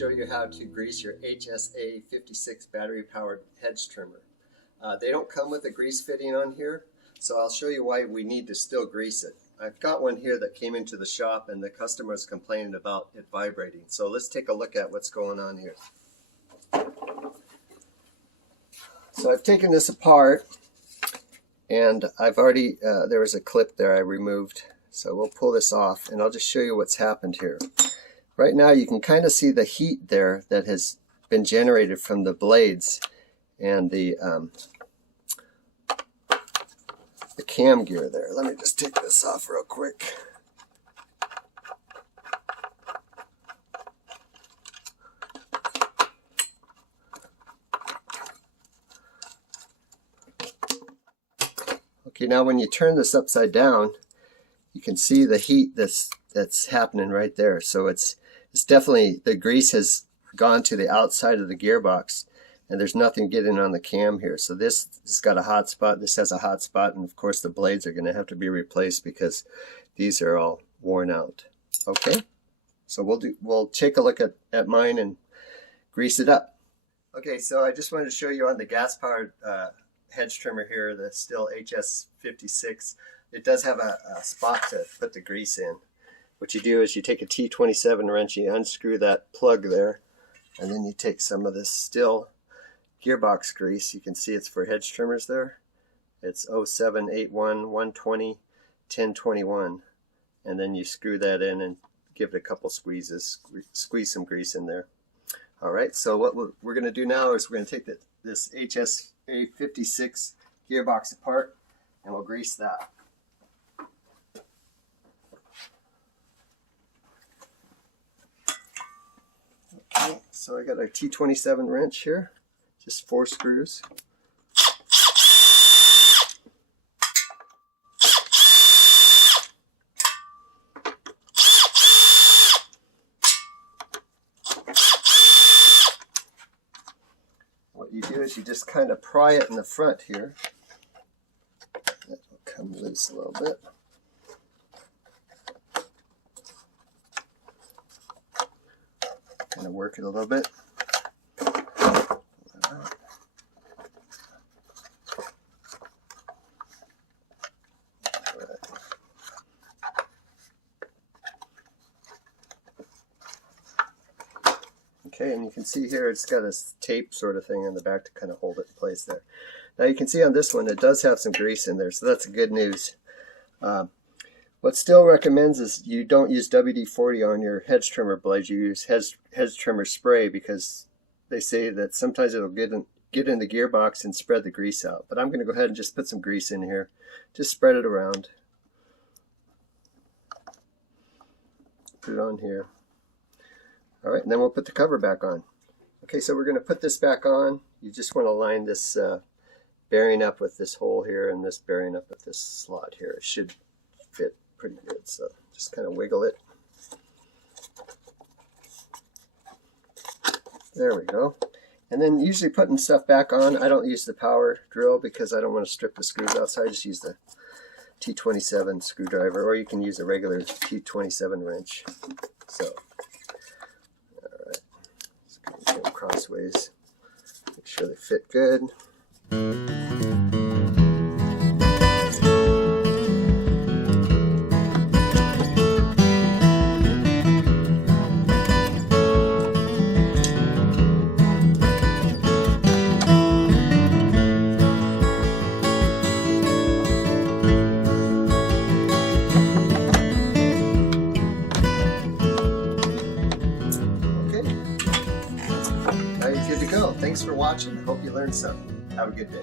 show you how to grease your HSA 56 battery powered hedge trimmer. They don't come with a grease fitting on here, so I'll show you why we need to still grease it. I've got one here that came into the shop and the customer is complaining about it vibrating. So let's take a look at what's going on here. So I've taken this apart and I've already, there was a clip there I removed. So we'll pull this off and I'll just show you what's happened here. Right now you can kind of see the heat there that has been generated from the blades and the cam gear there. Let me just take this off real quick. Okay, now when you turn this upside down, you can see the heat that's happening right there. So it's definitely, the grease has gone to the outside of the gearbox and there's nothing getting on the cam here. So this has got a hot spot, this has a hot spot, and of course the blades are going to have to be replaced because these are all worn out. Okay, so we'll take a look at mine and grease it up. Okay, so I just wanted to show you on the gas powered hedge trimmer here, the Stihl HS56. It does have a spot to put the grease in. What you do is you take a T27 wrench, you unscrew that plug there, and then you take some of this Stihl gearbox grease. You can see it's for hedge trimmers there. It's 0781 120 1021, and then you screw that in and give it a couple squeezes, squeeze some grease in there. Alright, so what we're going to do now is we're going to take this HSA56 gearbox apart and we'll grease that. Okay, so I got a T27 wrench here, just 4 screws. What you do is you just kind of pry it in the front here. That will come loose a little bit. Kind of work it a little bit. Okay, and you can see here it's got a tape sort of thing on the back to kind of hold it in place there. Now you can see on this one it does have some grease in there, so that's good news. What Stihl recommends is you don't use WD-40 on your hedge trimmer blades, you use hedge trimmer spray, because they say that sometimes it'll get in the gearbox and spread the grease out. But I'm going to go ahead and just put some grease in here. Just spread it around. Put it on here. Alright, and then we'll put the cover back on. Okay, so we're going to put this back on. You just want to line this bearing up with this hole here and this bearing up with this slot here. It should fit pretty good, so just kind of wiggle it. There we go. And then usually putting stuff back on, I don't use the power drill because I don't want to strip the screws out, so I just use the T27 screwdriver, or you can use a regular T27 wrench. So, alright, just kind of get them crossways, make sure they fit good. Now you're good to go. Thanks for watching. I hope you learned something. Have a good day.